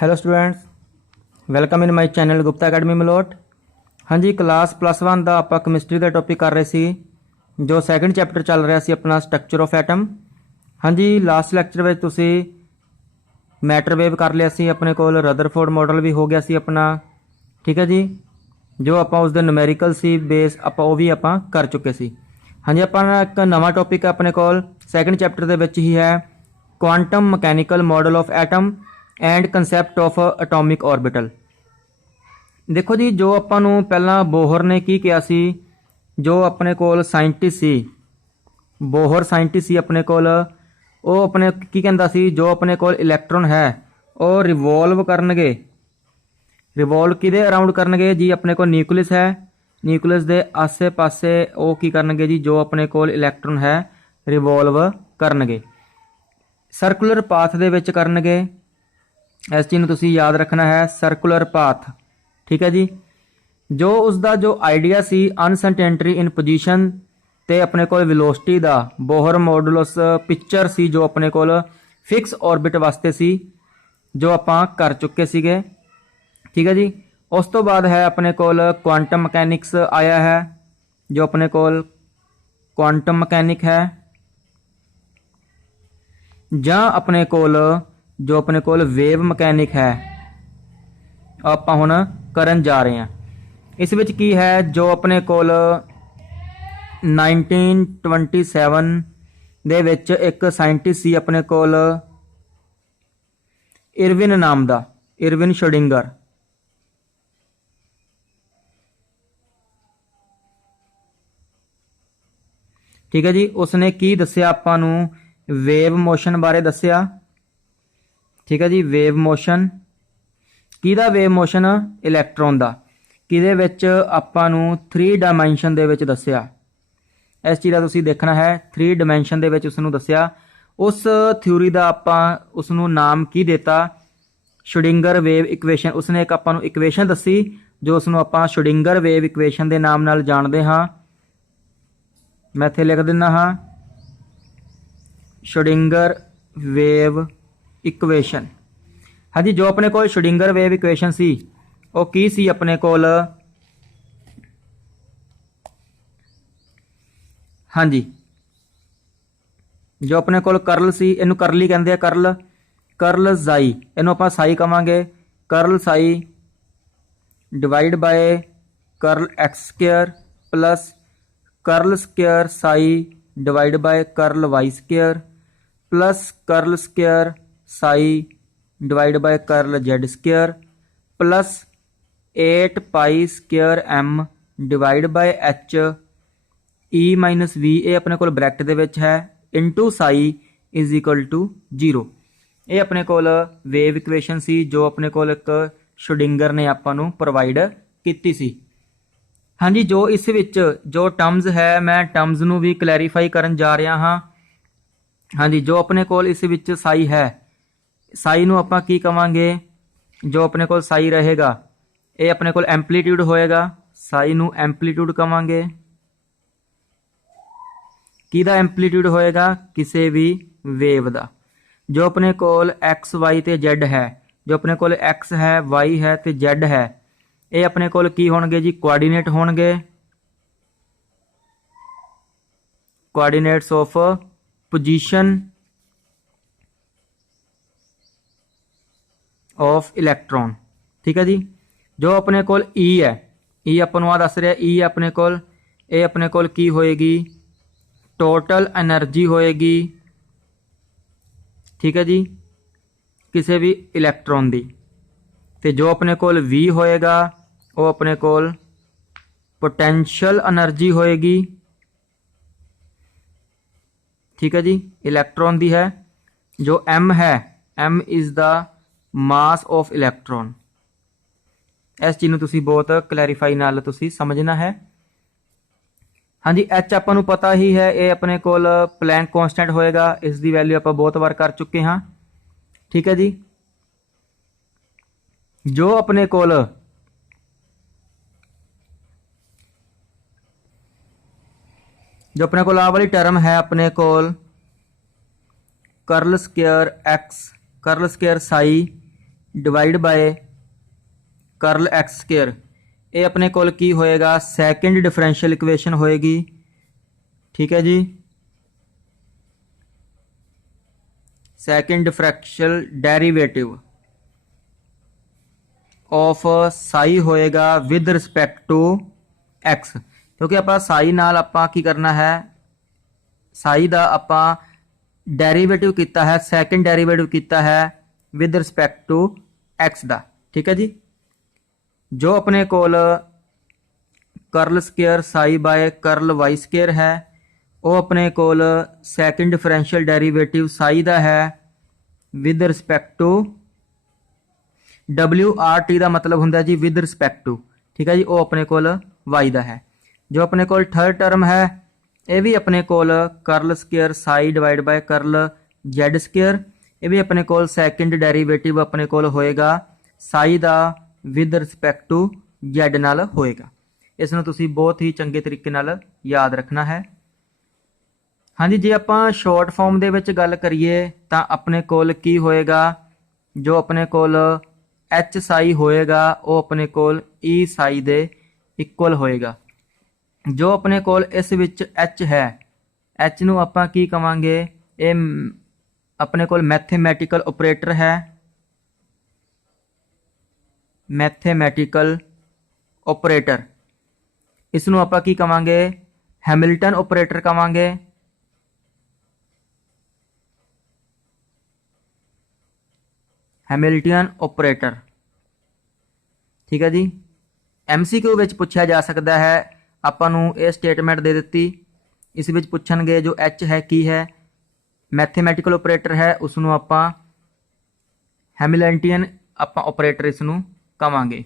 Hello students, welcome in my channel Gupta Academy Malot. हाँ जी, class +1 का आप कैमिस्ट्री का टॉपिक कर रहे सी, जो सैकेंड चैप्टर चल रहा सी अपना स्ट्रक्चर ऑफ एटम। हाँ जी, लास्ट लैक्चर में तुसी मैटर वेव कर लिया सी, अपने कोल रदरफोर्ड मॉडल भी हो गया सी अपना। ठीक है जी, जो आप उसके नुमेरिकल सी बेस आप भी आप कर चुके सी। हाँ जी, अपना एक नवा टॉपिक अपने कोल सैकेंड चैप्टर के ही है, quantum mechanical model of atom and concept of atomic orbital. देखो जी, जो ਆਪਾਂ ਨੂੰ ਪਹਿਲਾਂ ਬੋਹਰ ਨੇ ਕੀ ਕਿਹਾ ਸੀ, ਜੋ ਆਪਣੇ ਕੋਲ ਸਾਇੰਟਿਸਟ ਸੀ, ਬੋਹਰ ਸਾਇੰਟਿਸਟ ਸੀ ਆਪਣੇ ਕੋਲ, ਉਹ ਆਪਣੇ ਕੀ ਕਹਿੰਦਾ ਸੀ, ਜੋ ਆਪਣੇ ਕੋਲ ਇਲੈਕਟ੍ਰੋਨ ਹੈ ਉਹ ਰਿਵੋਲਵ ਕਰਨਗੇ। ਰਿਵੋਲਵ ਕਿਹਦੇ ਅਰਾਊਂਡ ਕਰਨਗੇ ਜੀ, ਆਪਣੇ ਕੋਲ ਨਿਊਕਲੀਅਸ ਹੈ, ਨਿਊਕਲੀਅਸ ਦੇ ਆਸੇ-ਪਾਸੇ ਉਹ ਕੀ ਕਰਨਗੇ ਜੀ, ਜੋ ਆਪਣੇ ਕੋਲ ਇਲੈਕਟ੍ਰੋਨ ਹੈ ਰਿਵੋਲਵ ਕਰਨਗੇ, ਸਰਕੂਲਰ ਪਾਥ ਦੇ ਵਿੱਚ ਕਰਨਗੇ। इस चीज़ को याद रखना है, सर्कुलर पाथ। ठीक है जी, जो उसका जो आइडिया सी अनसर्टेनिटी इन पोजीशन ते अपने को वेलोसिटी का बोहर मॉडुलस पिक्चर सी, जो अपने को फिक्स ऑर्बिट वास्ते सी, जो आप कर चुके सीगे। ठीक है जी, उस तो बाद है अपने को क्वांटम मकैनिक्स आया है, जो अपने को क्वांटम मकैनिक है, ਜਾਂ अपने कोल जो अपने कोल वेव मकैनिक है आप हुण करन जा रहे हैं। इस विच की है, जो अपने कोल 1927 दे विच एक साइंटिस्ट सी अपने कोल इरविन नाम दा, इरविन श्रोडिंगर। ठीक है जी, उसने की दस्सिया आपां नूं वेव मोशन बारे दस्सिया। ठीक है जी, वेव मोशन किहदा, वेव मोशन इलैक्ट्रॉन का, किहदे विच आपां नूं 3 डायमैंशन दे विच दस्सिया। इस चीज़ का तुसीं देखना है, 3 डायमैंशन दे विच उसनूं दस्सिया। उस थ्योरी का आपां उसनूं नाम की देता, श्रोडिंगर वेव इक्वेशन। उसने एक आपां नूं इक्वेशन दसी, जो उसनूं आपां श्रोडिंगर वेव इक्वेशन के नाम नाल जाणदे हां। मैं इत्थे लिख दिंदा हां, श्रोडिंगर वेव इक्वेशन। हाँ जी, जो अपने को श्रोडिंगर वेव इक्वेशन सी, वो की सी अपने कोल, हाँ जी, जो अपने कोल करल सी, इनू करली कहते हैं, करल, करल साई, इनू आप साई कवांगे, curl psi divide by curl X square plus curl square psi divide by curl Y square plus curl square psi divide by curl Z square plus 8 pi square M divide by H E minus V, ये अपने को bracket दे विच है, into psi is equal to 0। ये अपने को wave equation सी, जो अपने को एक श्रोडिंगर ने आपां नूं प्रोवाइड कीती सी। हाँ जी, जो इस विच जो टर्म्स है, मैं टर्म्स नूं भी क्लैरीफाई करन जा रहा हाँ। हाँ जी, जो अपने को इस विच साई है, साई नूं आपां की कवांगे, जो अपने को साई रहेगा ये अपने को एंपलीट्यूड होएगा, साई नूं एंपलीट्यूड कवांगे। किहदा एंपलीट्यूड होएगा, किसी भी वेव दा। जो अपने को एक्स वाई ते जेड है, जो अपने को एक्स है, वाई है ते जेड है, ये अपने को की होणगे जी, कोआर्डीनेट होणगे, कोआर्डीनेट्स ऑफ पोजीशन ऑफ इलैक्ट्रॉन। ठीक है जी, जो अपने को ई है, ई अपन आ दस रहा, ई अपने को ये अपने को की होएगी, टोटल एनर्जी होएगी। ठीक है जी, किसी भी इलैक्ट्रॉन की। तो जो अपने को वी होएगा, वो अपने को पोटेंशियल एनर्जी होएगी। ठीक है जी, इलैक्ट्रॉन दी है। जो एम है, M is the mass of electron. इस चीज़ को बहुत क्लैरीफाई नाल तुसी समझना है। हाँ जी, एच आपां नूं पता ही है, ये अपने को प्लैंक कॉन्स्टेंट होएगा, इसकी वैल्यू आप बहुत बार कर चुके हाँ। ठीक है जी, जो अपने को आ वाली टर्म है अपने को करल स्क्वेयर एक्स, करल square psi divide by curl x square, ये अपने कोल की होएगा सैकेंड डिफरेंशियल इक्वेशन होएगी। ठीक है जी, second differential derivative of psi होएगा विद रिस्पैक्ट टू एक्स, क्योंकि आप साई नाल आपां की करना है, साई दा आपां डेरिवेटिव किया है, सैकेंड डेरिवेटिव किया है विद रिस्पैक्ट टू एक्स दा। ठीक है जी, जो अपने कोल करल square psi bye curl Y square है, वो अपने कोल सैकेंड डिफरेंशियल डेरिवेटिव साई दा है विद रिस्पैक्ट टू WRT का मतलब होंगे जी विद रिस्पैक्ट टू। ठीक है जी, वो अपने कोल वाई दा है। जो अपने कोल थर्ड टर्म है, ये भी अपने कोल करल square psi divide by curl Z square, ये भी अपने कोल सैकेंड डेरिवेटिव अपने कोल होएगा साई दा विद रिस्पैक्ट टू जेड नाल होएगा। इसनूं तुसीं बहुत ही चंगे तरीके नाल याद रखना है। हाँ जी, जे आपां शॉर्ट फॉर्म दे विच गल करिए तां अपने कोल की होएगा, जो अपने कोल एच साई होएगा वो अपने कोल ई साई दे इक्वल होएगा। जो अपने कोल इस विच एच है, एच नूं आपां की कवांगे, ये अपने कोल मैथेमैटिकल ऑपरेटर है, मैथेमैटिकल ऑपरेटर। इसनूं आपां की कवांगे, हैमिल्टन ऑपरेटर कवांगे। Hamilton operator. ठीक है जी, MCQ विच पूछा जा सकता है, आपां नूं ये स्टेटमेंट दे दी, इस विच पूछणगे जो एच है की है, मैथेमैटिकल ऑपरेटर है, उसनूं आपां हैमिल्टन आपां ऑपरेटर इसनूं कवांगे।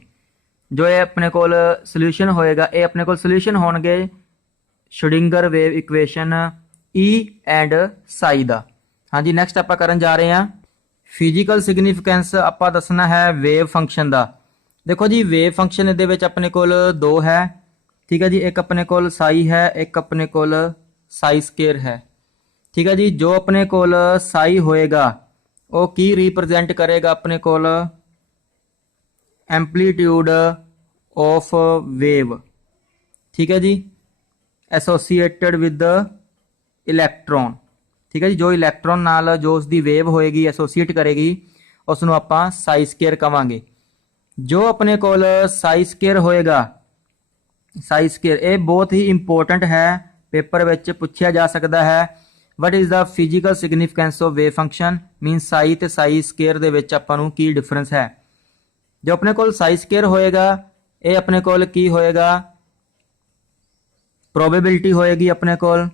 जो ये अपने कोल सोल्यूशन होएगा, ये अपने कोल सोल्यूशन होणगे Schrodinger wave equation E and psi दा। हाँ जी, नैक्सट आपां करन जा रहे हैं फिजिकल सिग्निफिकेंस आपां दसना है वेव फंक्शन दा। देखो जी, वेव फंक्शन दे विच अपने कोल दो है। ठीक है जी, एक अपने कोल साई है, एक अपने कोल साई स्केयर है। ठीक है जी, जो अपने कोल साई होएगा वो की रिप्रजेंट करेगा अपने कोल एम्पलीट्यूड ऑफ वेव। ठीक है जी, एसोसीएटेड विद इलैक्ट्रॉन। ठीक है जी, जो इलैक्ट्रॉन नाल जो उसकी वेव होएगी एसोसीएट करेगी, उसनूं आपां साई स्केयर कवांगे। जो अपने कोल साई स्केयर होएगा, साई स्केयर ये बहुत ही इंपोर्टेंट है, पेपर विच पूछा जा सकता है। What is the physical significance of wave function, mean Sai ते साई स्केयर दे विच आपां नूं की डिफरेंस है। जो अपने कोल साई स्केयर होएगा, ये अपने कोल की होएगा, प्रोबेबिलिटी होएगी अपने कोल,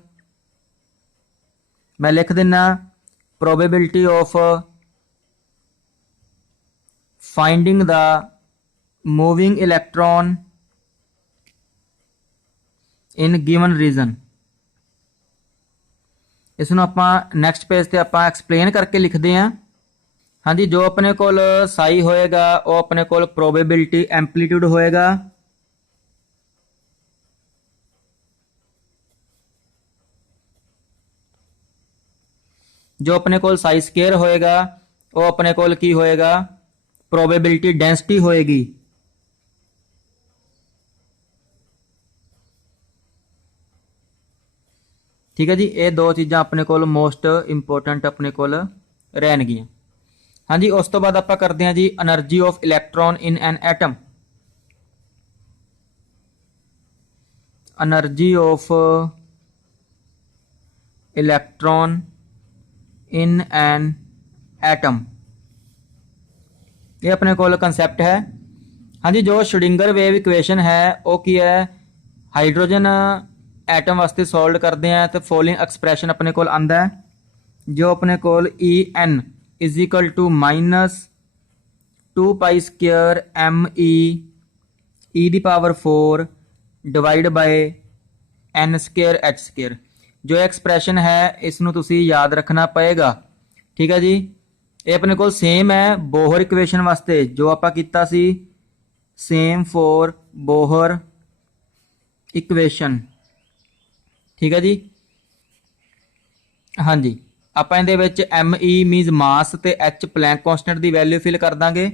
मैं लिख देना, probability of finding the moving electron in given region. इसनूं आपां नैक्सट पेज ते आपां एक्सप्लेन करके लिखते हैं। हाँ जी, जो अपने कोल साई होएगा वो अपने कोल प्रोबेबिलिटी एम्पलीट्यूड होएगा। जो अपने कोल साई स्केयर होएगा वो अपने कोल की होएगा, प्रोबेबिलिटी डेंसिटी होएगी। ठीक है जी, ये दो चीज़ां अपने कोल मोस्ट इंपोर्टेंट अपने कोल रहनगियां। हाँ जी, उस तो बाद आपां करते हैं जी energy of electron in an atom. Energy of electron in an atom, ये अपने कोल कंसैप्ट है। हाँ जी, जो श्रोडिंगर वेव इक्वेशन है वो की है, हाइड्रोजन एटम वास्ते सॉल्व करते हैं तो फॉलोइंग एक्सप्रैशन अपने कोल आंदा है, जो अपने कोल EN is equal to -2 pi square ME e⁴ divide by N square H square. जो एक्सप्रैशन है इसनूं तुसीं याद रखना पएगा। ठीक है जी, ये अपने कोल सेम है बोहर इक्वेशन वास्ते, जो आपां कीता सी सेम फॉर बोहर इक्वेशन। ठीक है जी, हाँ जी, ਆਪਾਂ ਇਹਦੇ ਵਿੱਚ ME ਮੀਨਸ ਮਾਸ ਤੇ H ਪਲੈਂਕ ਕਨਸਟੈਂਟ ਦੀ ਵੈਲਿਊ ਫਿਲ ਕਰ ਦਾਂਗੇ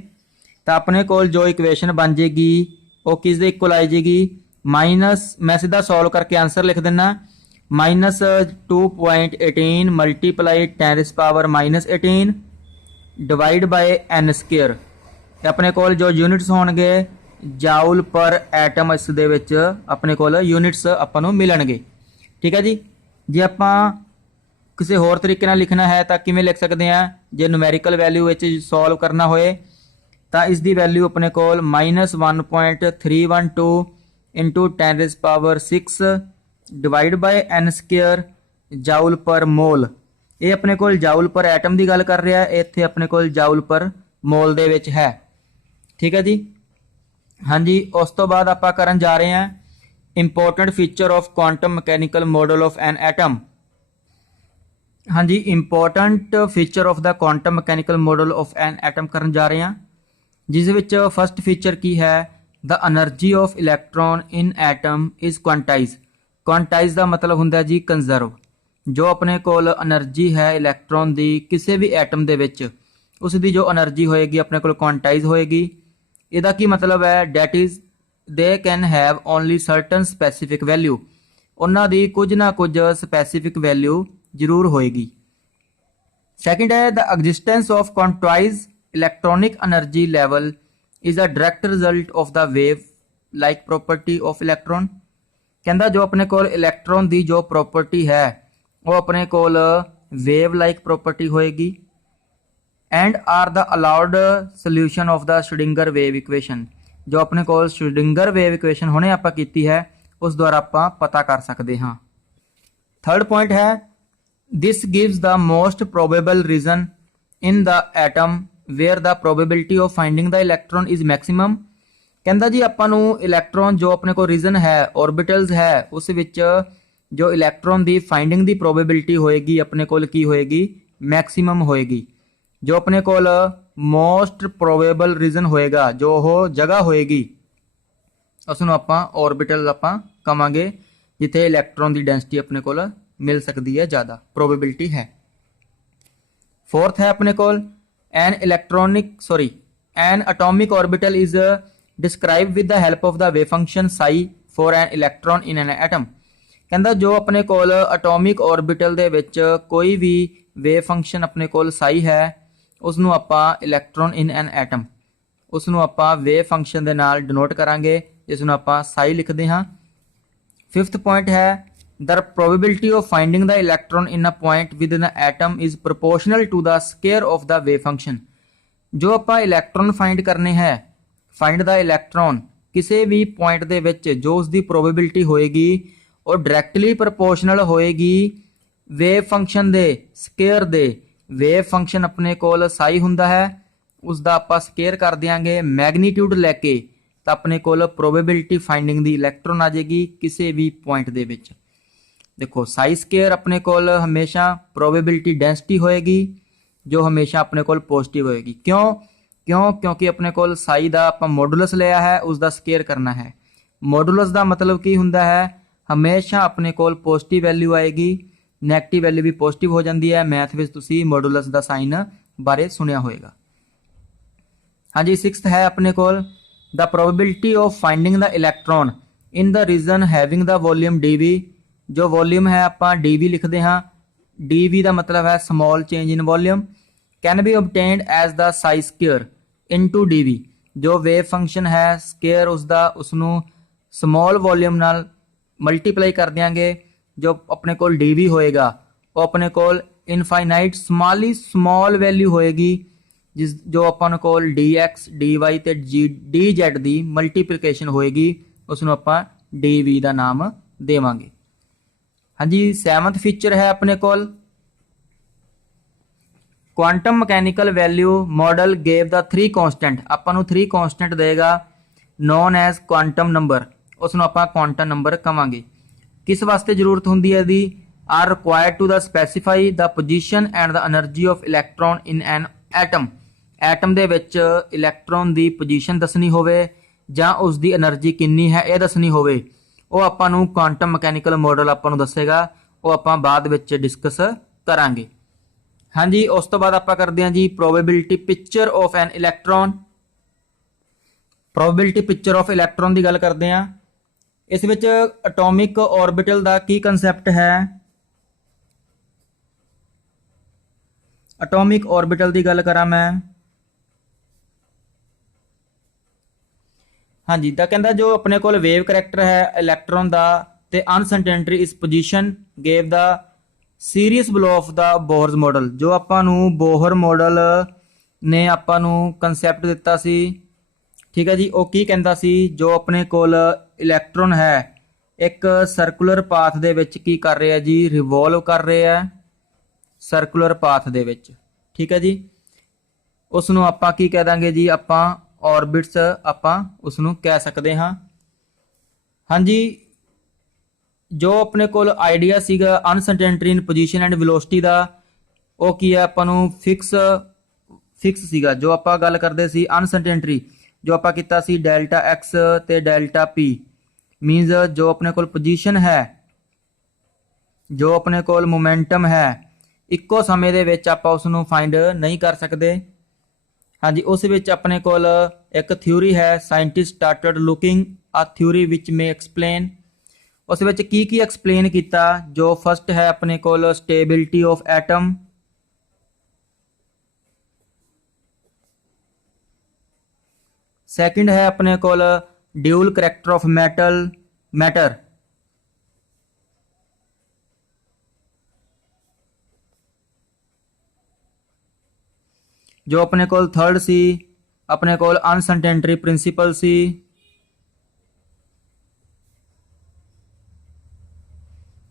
ਤਾਂ ਆਪਣੇ ਕੋਲ ਜੋ ਇਕੁਏਸ਼ਨ ਬਣ ਜੇਗੀ ਉਹ ਕਿਸ ਦੇ ਇਕੁਅਲ ਆ ਜਾਏਗੀ ਮਾਈਨਸ, ਮੈਂ ਸਿੱਧਾ ਸੋਲਵ ਕਰਕੇ ਆਂਸਰ ਲਿਖ ਦਿੰਨਾ, -2.18 multiply 10⁻⁻18 divide by n square. ਤੇ ਆਪਣੇ ਕੋਲ ਜੋ ਯੂਨਿਟਸ ਹੋਣਗੇ ਜਾਊਲ ਪਰ ਐਟਮ, ਇਸ ਦੇ ਵਿੱਚ ਆਪਣੇ ਕੋਲ ਯੂਨਿਟਸ ਆਪਾਂ ਨੂੰ ਮਿਲਣਗੇ। ਠੀਕ ਹੈ ਜੀ। ਜੇ ਆਪਾਂ ਕਿਸੇ ਹੋਰ ਤਰੀਕੇ ਨਾਲ ਲਿਖਣਾ ਹੈ ਤਾਂ ਕਿਵੇਂ ਲਿਖ ਸਕਦੇ ਹਾਂ, ਜੇ ਨੂਮੈਰੀਕਲ ਵੈਲਿਊ ਵਿੱਚ ਸੋਲਵ ਕਰਨਾ ਹੋਏ ਤਾਂ ਇਸ ਦੀ ਵੈਲਿਊ ਆਪਣੇ ਕੋਲ -1.312 into 10⁻6 divide by n square joule per mole. ਇਹ ਆਪਣੇ ਕੋਲ ਜਾਊਲ ਪਰ ਐਟਮ ਦੀ ਗੱਲ ਕਰ ਰਿਹਾ ਹੈ, ਇੱਥੇ ਆਪਣੇ ਕੋਲ ਜਾਊਲ ਪਰ ਮੋਲ ਦੇ ਵਿੱਚ ਹੈ। ਠੀਕ ਹੈ ਜੀ। ਹਾਂਜੀ, ਉਸ ਤੋਂ ਬਾਅਦ ਆਪਾਂ ਕਰਨ ਜਾ ਰਹੇ ਹਾਂ important feature of quantum mechanical model of an atom. ਹਾਂਜੀ, important feature of the quantum mechanical model of an atom ਕਰਨ ਜਾ ਰਹੇ ਹਾਂ, ਜਿਸ ਵਿੱਚ ਫਸਟ ਫੀਚਰ ਕੀ ਹੈ, the energy of electron in atom is quantise. Quantise ਦਾ ਮਤਲਬ ਹੁੰਦਾ ਜੀ ਕੰਜ਼ਰਵ। ਜੋ ਆਪਣੇ ਕੋਲ એનર્ਜੀ ਹੈ ਇਲੈਕਟ੍ਰੋਨ ਦੀ ਕਿਸੇ ਵੀ ਐਟਮ ਦੇ ਵਿੱਚ, ਉਸ ਦੀ ਜੋ એનર્ਜੀ ਹੋਏਗੀ ਆਪਣੇ ਕੋਲ ਕੁਆਂਟਾਈਜ਼ ਹੋਏਗੀ। ਇਹਦਾ ਕੀ ਮਤਲਬ ਹੈ, that is they can have only certain specific value. ਉਹਨਾਂ ਦੀ ਕੁਝ ਨਾ ਕੁਝ ਸਪੈਸੀਫਿਕ ਵੈਲਿਊ ਜ਼ਰੂਰ ਹੋਏਗੀ। ਸੈਕਿੰਡ ਹੈ the existence of quantized electronic energy level is a direct result of the wave like property of electron। ਕਹਿੰਦਾ ਜੋ ਆਪਣੇ ਕੋਲ ਇਲੈਕਟ੍ਰੋਨ ਦੀ ਜੋ ਪ੍ਰੋਪਰਟੀ ਹੈ ਉਹ ਆਪਣੇ ਕੋਲ ਵੇਵ ਲਾਈਕ ਪ੍ਰੋਪਰਟੀ ਹੋਏਗੀ and are the allowed solution of the Schrödinger wave equation। ਜੋ ਆਪਣੇ ਕੋਲ Schrödinger wave equation ਹੁਣੇ ਆਪਾਂ ਕੀਤੀ ਹੈ ਉਸ ਦੁਆਰਾ ਆਪਾਂ ਪਤਾ ਕਰ ਸਕਦੇ ਹਾਂ। ਥਰਡ ਪੁਆਇੰਟ ਹੈ this gives the most probable reason in the atom where the probability of finding the electron is maximum। ਕਹਿੰਦਾ ਜੀ ਆਪਾਂ ਨੂੰ ਇਲੈਕਟ੍ਰੋਨ ਜੋ ਆਪਣੇ ਕੋਲ ਰੀਜ਼ਨ ਹੈ ਔਰਬਿਟਲਸ ਹੈ ਉਸ ਵਿੱਚ ਜੋ ਇਲੈਕਟ੍ਰੋਨ ਦੀ ਫਾਈਂਡਿੰਗ ਦੀ ਪ੍ਰੋਬੇਬਿਲਿਟੀ ਹੋਏਗੀ ਆਪਣੇ ਕੋਲ ਕੀ ਹੋਏਗੀ, ਮੈਕਸਿਮਮ ਹੋਏਗੀ। ਜੋ ਆਪਣੇ ਕੋਲ ਮੋਸਟ ਪ੍ਰੋਬੇਬਲ ਰੀਜ਼ਨ ਹੋਏਗਾ, ਜੋ ਉਹ ਜਗ੍ਹਾ ਹੋਏਗੀ ਉਸ ਨੂੰ ਆਪਾਂ ਔਰਬਿਟਲ ਆਪਾਂ ਕਵਾਂਗੇ ਜਿੱਥੇ ਇਲੈਕਟ੍ਰੋਨ ਦੀ ਡੈਂਸਿਟੀ ਆਪਣੇ ਕੋਲ ਮਿਲ ਸਕਦੀ ਹੈ, ਜ਼ਿਆਦਾ ਪ੍ਰੋਬੇਬਿਲਿਟੀ ਹੈ। फोर्थ है अपने को an atomic orbital is describe with the help of the wave function psi for an electron in an atom. कहता जो अपने को एटॉमिक ऑर्बिटल दे विच कोई भी वेव फंक्शन अपने को साई है उसनों आपां इलैक्ट्रॉन इन एन एटम उसनों आपां वेव फंक्शन दे नाल डिनोट करांगे जिसनों आपां साई लिखते हाँ। फिफ्थ पॉइंट है the probability of finding the electron in a point within atom is proportional to the square of the wave function. जो आपां electron find करने हैं फाइंड द इलैक्ट्रॉन किसी भी पॉइंट दे विच जो उसकी प्रोबेबिलिटी होएगी और डायरैक्टली प्रोपोर्शनल होएगी वेव फंक्शन दे स्केयर दे। वेव फंक्शन अपने कोल साई हुंदा है उसका आपां स्केयर कर देंगे मैगनीट्यूड लैके तो अपने कोल प्रोबेबिलिटी फाइंडिंग दी इलैक्ट्रॉन आ जाएगी किसी भी पॉइंट दे विच। देखो साई स्केयर अपने कोल हमेशा प्रोबेबिलिटी डेंसिटी होएगी जो हमेशा अपने कोल पॉजिटिव होएगी। क्योंकि अपने कोल साई दा आपां मॉडुलस लिया है उसका स्केयर करना है। मॉडुलस का मतलब की हुंदा है हमेशा अपने कोल पॉजिटिव वैल्यू आएगी नैगेटिव वैल्यू भी पॉजिटिव हो जाती है। मैथ में तुसी मॉडुलस का साइन बारे सुनिया होएगा। हाँ जी सिक्स्थ है अपने कोल the probability of finding the electron in the region having the volume D. जो वॉल्यूम है आप डी लिखते हाँ। डी का मतलब है small change in volume can be obtained as the psi square into D. जो वेव फंक्शन है स्केयर उसका उसनों स्मॉल वॉल्यूम नाल मल्टीप्लाई कर देंगे जो अपने कोल डी होएगा वो अपने कोल इनफाइनाइट स्मॉल वैल्यू होएगी जिस जो अपन कोल डी एक्स डी वाई ते डी जेड की मल्टीप्लिकेशन होएगी उसनों आपां डी वी का नाम देवांगे। हाँ जी सैवंथ फीचर है अपने कोल quantum mechanical value model gave the three constant. आपां थ्री कॉन्स्टेंट देगा नोन एज क्वांटम नंबर उसनों आपां क्वांटम नंबर कवांगे। किस वास्ते जरूरत होंदी है they are required to the specify the position and the energy of electron in an atom. Atom दे विच इलैक्ट्रॉन दी पोजीशन दसनी होवे जां उसदी एनर्जी कितनी है यह दसनी होवे वो आपां नूं क्वांटम मैकेनिकल मॉडल आपां नूं दसेगा वो आपां बाद विच डिस्कस करांगे। हाँ जी, उस तो बाद आप करते हैं जी probability picture of an electron. Probability picture of electron की गल करते हैं। इस विच एटॉमिक ऑर्बिटल का की कंसैप्ट है। एटॉमिक ऑर्बिटल की गल करा मैं, हाँ जी, तो कहता जो अपने को वेव करैक्टर है इलैक्ट्रॉन का ते अनसर्टेनिटी इस पोजीशन गेव द सीरीयस बलो ऑफ द बोहर्स मॉडल। जो आपां नूं बोहर मॉडल ने आपां नूं कंसैप्ट दिता सी, ठीक है जी, वो की कहता सी जो अपने कोल इलैक्ट्रॉन है एक सर्कुलर पाथ दे विच की कर रहा है जी, रिवॉल्व कर रहा है सर्कुलर पाथ दे विच, ठीक है जी। उसनूं आपां की कह दांगे जी, आपां ऑर्बिट्स आपां उसनूं कह सकते हाँ। हाँ जी, जो अपने कोल आइडिया सीगा uncertainty in position and velocity का, वो की है आपां नूं फिक्स सीगा। जो आपां गल करदे सी अनसर्टेनिटी, जो आपां कीता सी डेल्टा एक्स ते डेल्टा पी, मीनस जो अपने कोल पोजीशन है, जो अपने कोल मोमेंटम है, इक्को समय दे विच आपां उसनूं फाइंड नहीं कर सकते। हाँ जी, उस विच अपने कोल एक थ्योरी है, scientist started looking a theory विच मे एक्सप्लेन। उस विच की एक्सप्लेन किया। जो फस्ट है अपने कोल स्टेबिलिटी ऑफ एटम, सैकेंड है अपने कोल ड्यूल करैक्टर ऑफ मैटर, जो अपने कोल थर्ड सी अपने कोल अनसर्टेनिटी प्रिंसीपल सी,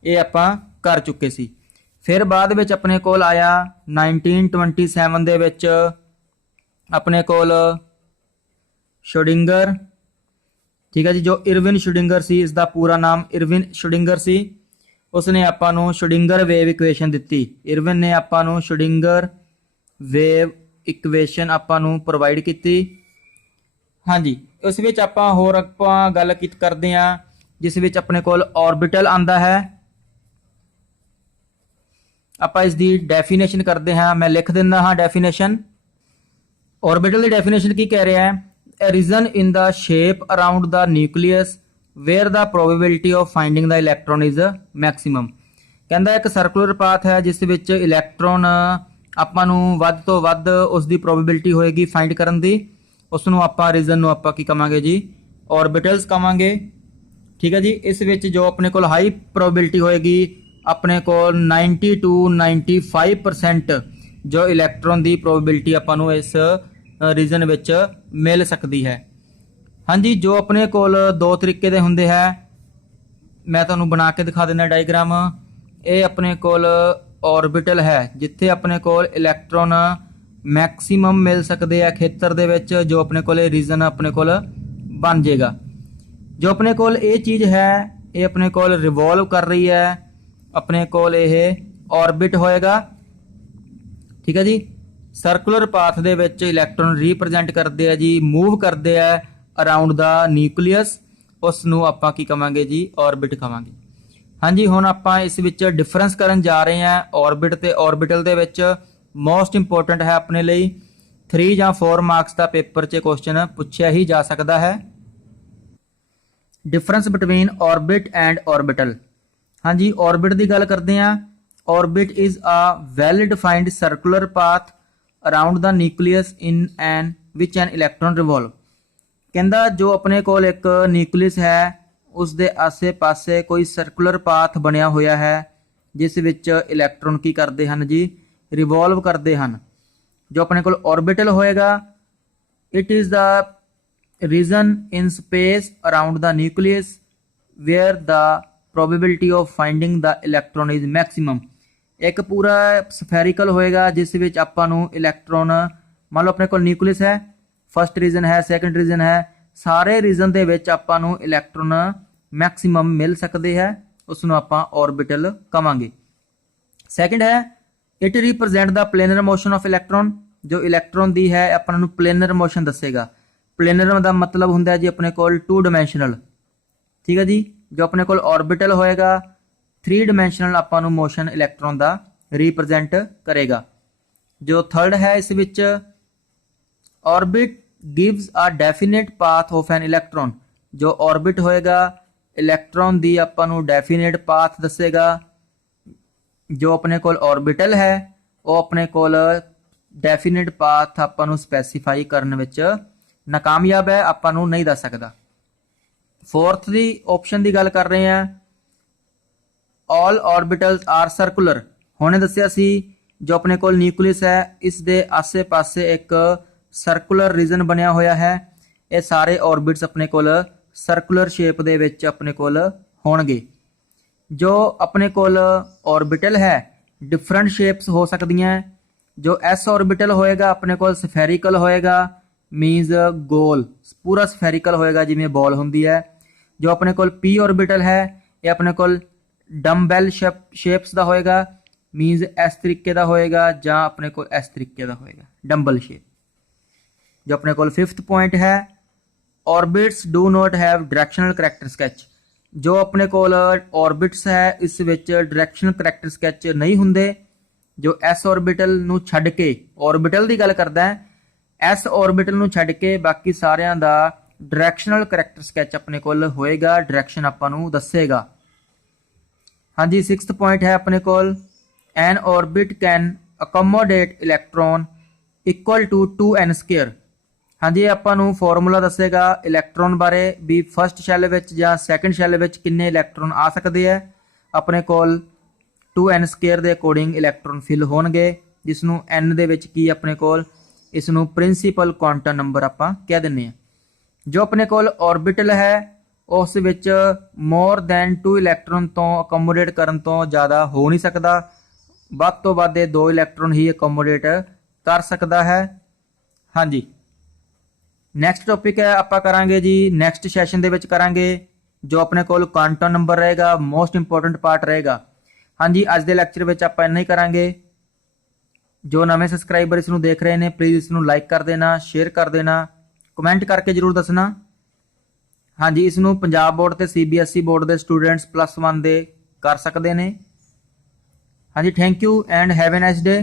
ये आपां कर चुके सी। फिर बाद विच अपने कोल आया 1927 दे विच अपने कोल श्रोडिंगर, ठीक है जी, जो इरविन श्रोडिंगर सी, इसका पूरा नाम इरविन श्रोडिंगर सी। उसने आपां नूं श्रोडिंगर वेव इक्वेशन दिती। इरविन ने आपां नूं श्रोडिंगर वेव इक्वेशन आपां नूं प्रोवाइड की। हाँ जी, उस विच आपां होर आपां गल करते हैं जिस विच अपने कोल ऑर्बिटल आंदा है। आपां इसकी डेफिनेशन करते हैं, मैं लिख दिंदा हाँ डेफिनेशन। ऑर्बिटल की डेफिनेशन की कह रहा है, a region in the shape around the nucleus where the probability of finding the electron is maximum. कहता एक सर्कुलर पाथ है जिस विच इलैक्ट्रॉन आपां नूं वध तो वध उसकी प्रोबेबिलिटी होएगी फाइंड करन दी। उसनूं आपां रीजन नूं आपां की कहांगे जी, ऑर्बिटल्स कहांगे, ठीक है जी। इस विच जो अपने कोल हाई प्रोबेबिलिटी होएगी अपने कोल 90 to 95% जो इलैक्ट्रॉन की प्रोबेबिलिटी आपां नूं इस रीजन विच मिल सकती है। हाँ जी, जो अपने कोल दो तरीके दे हुंदे है, मैं तुहानूं बना के दिखा देना डायग्राम। ये अपने कोल ऑर्बिटल है जिथे अपने कोल इलैक्ट्रॉन मैक्सीमम मिल सकते हैं खेतर दे विच, जो अपने कोल रीजन अपने कोल बन जाएगा। जो अपने कोल ये चीज़ है ये अपने कोल रिवॉल्व कर रही है, अपने कोल ये ऑर्बिट होएगा, ठीक है जी। सर्कुलर पाथ दे विच इलैक्ट्रॉन रिप्रजेंट करते हैं जी, मूव करते हैं अराउंड द न्यूक्लियस, उसनूं आपां की कहांगे जी, ऑर्बिट कहांगे। हाँ जी, हुण आपां इस विच डिफरेंस करन जा रहे हैं ऑर्बिट ते ऑर्बिटल दे विच। मोस्ट इंपोर्टेंट है अपने लिए, 3 या 4 मार्क्स का पेपर च क्वेश्चन पूछा ही जा सकता है। Difference between orbit and orbital. हाँ जी, ऑर्बिट की गल करते हैं। Orbit is a well defined circular path around the nucleus in an which an electron revolve. कहता जो अपने कोल एक न्यूक्लियस है उसके आसे पासे कोई सर्कुलर पाथ बनया होया है जिस विच इलैक्ट्रॉन की करते हैं जी, रिवॉल्व करते हैं। जो अपने कोल ऑर्बिटल होएगा, it is the region in space around the nucleus where the probability of finding the electron is maximum. एक पूरा स्फेरिकल होएगा जिस विच आपां नूं इलैक्ट्रॉन, मान लो अपने कोल न्यूक्लियस है, फस्ट रीजन है, सैकेंड रीजन है, सारे रीजन दे विच आपां नूं इलैक्ट्रॉन मैक्सिमम मिल सकते हैं, उसनूं आपां ऑर्बिटल कहांगे। सैकेंड है it represent the planar motion of electron. जो इलैक्ट्रॉन दी है आपां नूं प्लेनर मोशन दसेगा। प्लेनर का मतलब हुंदा है जी अपने कोल 2 डायमेंशनल, ठीक है जी। जो अपने कोल ऑर्बिटल होएगा 3 डायमेंशनल आपां नूं मोशन इलैक्ट्रॉन का रिप्रजेंट करेगा। जो थर्ड है is which orbit gives a definite path of an electron. जो ऑर्बिट होएगा इलैक्ट्रॉन दी आपां नूं डेफिनेट पाथ दसेगा। जो अपने कोल ऑर्बिटल है वो अपने कोल डेफिनेट पाथ आपां नूं स्पैसीफाई करन विच नाकामयाब है, आपां नूं नहीं दस सकदा। फोर्थ दी ऑप्शन की गल कर रहे हैं, ऑल ऑर्बिटल्स आर सर्कुलर। हुणे दस्सिया सी जो अपने कोल न्यूक्लियस है इस दे आसे पासे एक सर्कुलर रीजन बनया होया है। ये सारे ऑर्बिट्स अपने कोल सर्कुलर शेप दे विच अपने कोल होणगे। जो अपने कोल ऑर्बिटल है डिफरेंट शेप्स हो सकदियां। जो एस ऑर्बिटल होएगा अपने कोल स्फेरिकल होएगा, मीनस गोल पूरा स्फेरिकल होएगा जिवें बॉल हुंदी है। जो अपने कोल पी ऑर्बिटल है ये अपने कोल डम्बेल शेप्स दा होएगा, मीनस इस तरीके दा होएगा जां अपने कोल इस तरीके दा होएगा, डंबल शेप। जो अपने कोल फिफ्थ पॉइंट है, orbits do not have directional character sketch. जो अपने कोल ऑर्बिट्स है is which directional character sketch नहीं हुंदे। जो एस ऑर्बिटल नूं छड्ड के, ऑर्बिटल की गल करदा है, एस ऑर्बिटल नूं छड्ड के बाकी सारियां दा डायरेक्शनल करैक्टर स्कैच अपने कोल होएगा, डायरेक्शन आपां नूं दसेगा। हाँ जी, सिक्स्थ पॉइंट है अपने कोल, an orbit can accommodate electron equal to 2n²। हाँ जी, आपां नूं फॉर्मूला दसेगा इलैक्ट्रॉन बारे भी फस्ट शैल विच जां सैकेंड शैल विच किन्ने इलैक्ट्रॉन आ सकदे है। अपने कोल 2n² ਦੇ ਅਕੋਰਡਿੰਗ ਇਲੈਕਟ੍ਰੋਨ ਫਿਲ ਹੋਣਗੇ, ਜਿਸ ਨੂੰ n ਦੇ ਵਿੱਚ ਕੀ ਆਪਣੇ ਕੋਲ ਇਸ ਨੂੰ ਪ੍ਰਿੰਸੀਪਲ ਕੁਆਂਟਮ ਨੰਬਰ ਆਪਾਂ ਕਹਿ ਦਿੰਨੇ ਆ। ਜੋ ਆਪਣੇ ਕੋਲ ऑर्बिटल ਹੈ ਉਸ ਵਿੱਚ ਮੋਰ ਦੈਨ 2 ਇਲੈਕਟ੍ਰੋਨ ਤੋਂ ਅਕੋਮੋਡੇਟ ਕਰਨ ਤੋਂ ਜ਼ਿਆਦਾ ਹੋ ਨਹੀਂ ਸਕਦਾ। ਵੱਧ ਤੋਂ ਵੱਧ ਇਹ 2 ਇਲੈਕਟ੍ਰੋਨ ਹੀ ਅਕੋਮੋਡੇਟ ਕਰ ਸਕਦਾ ਹੈ। ਹਾਂਜੀ, ਨੈਕਸਟ ਟੌਪਿਕ ਹੈ ਆਪਾਂ ਕਰਾਂਗੇ ਜੀ ਨੈਕਸਟ ਸੈਸ਼ਨ ਦੇ ਵਿੱਚ ਕਰਾਂਗੇ ਜੋ ਆਪਣੇ ਕੋਲ ਕੁਆਂਟਮ ਨੰਬਰ ਰਹੇਗਾ, ਮੋਸਟ ਇੰਪੋਰਟੈਂਟ ਪਾਰਟ ਰਹੇਗਾ। हाँ जी, अज के लैक्चर में आप इन्ना ही करांगे। जो नवे सबसक्राइबर इस देख रहे हैं प्लीज़ इसनों लाइक कर देना, शेयर कर देना, कमेंट करके जरूर दसना। हाँ जी, इसनों पंजाब बोर्ड ते CBSE बोर्ड के स्टूडेंट्स +1 दे कर सकते हैं। हाँ जी, thank you and have a nice day.